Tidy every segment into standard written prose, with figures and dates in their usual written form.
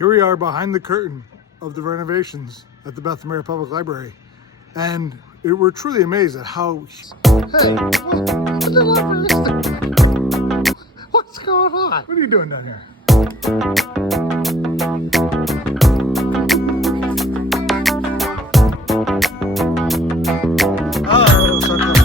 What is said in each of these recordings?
Here we are behind the curtain of the renovations at the Bethlehem Public Library. And we're truly amazed at how... Hey, what's going on? What are you doing down here? Oh, so close.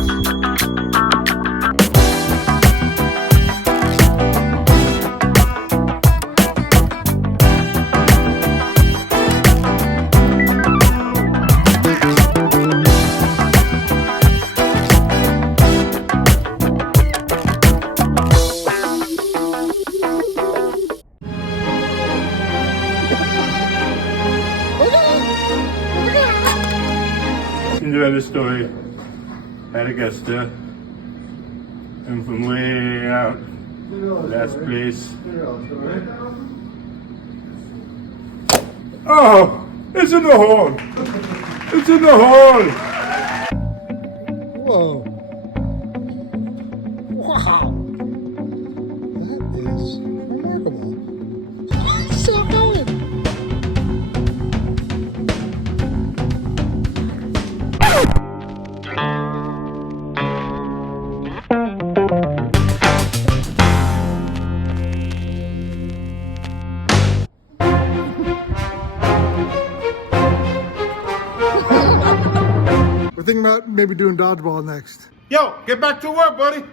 Cinderella story at Augusta, and from way out, last place. Oh, it's in the horn! It's in the horn! Whoa. Wow. That is remarkable. It's still going. We're thinking about maybe doing dodgeball next. Yo, get back to work, buddy!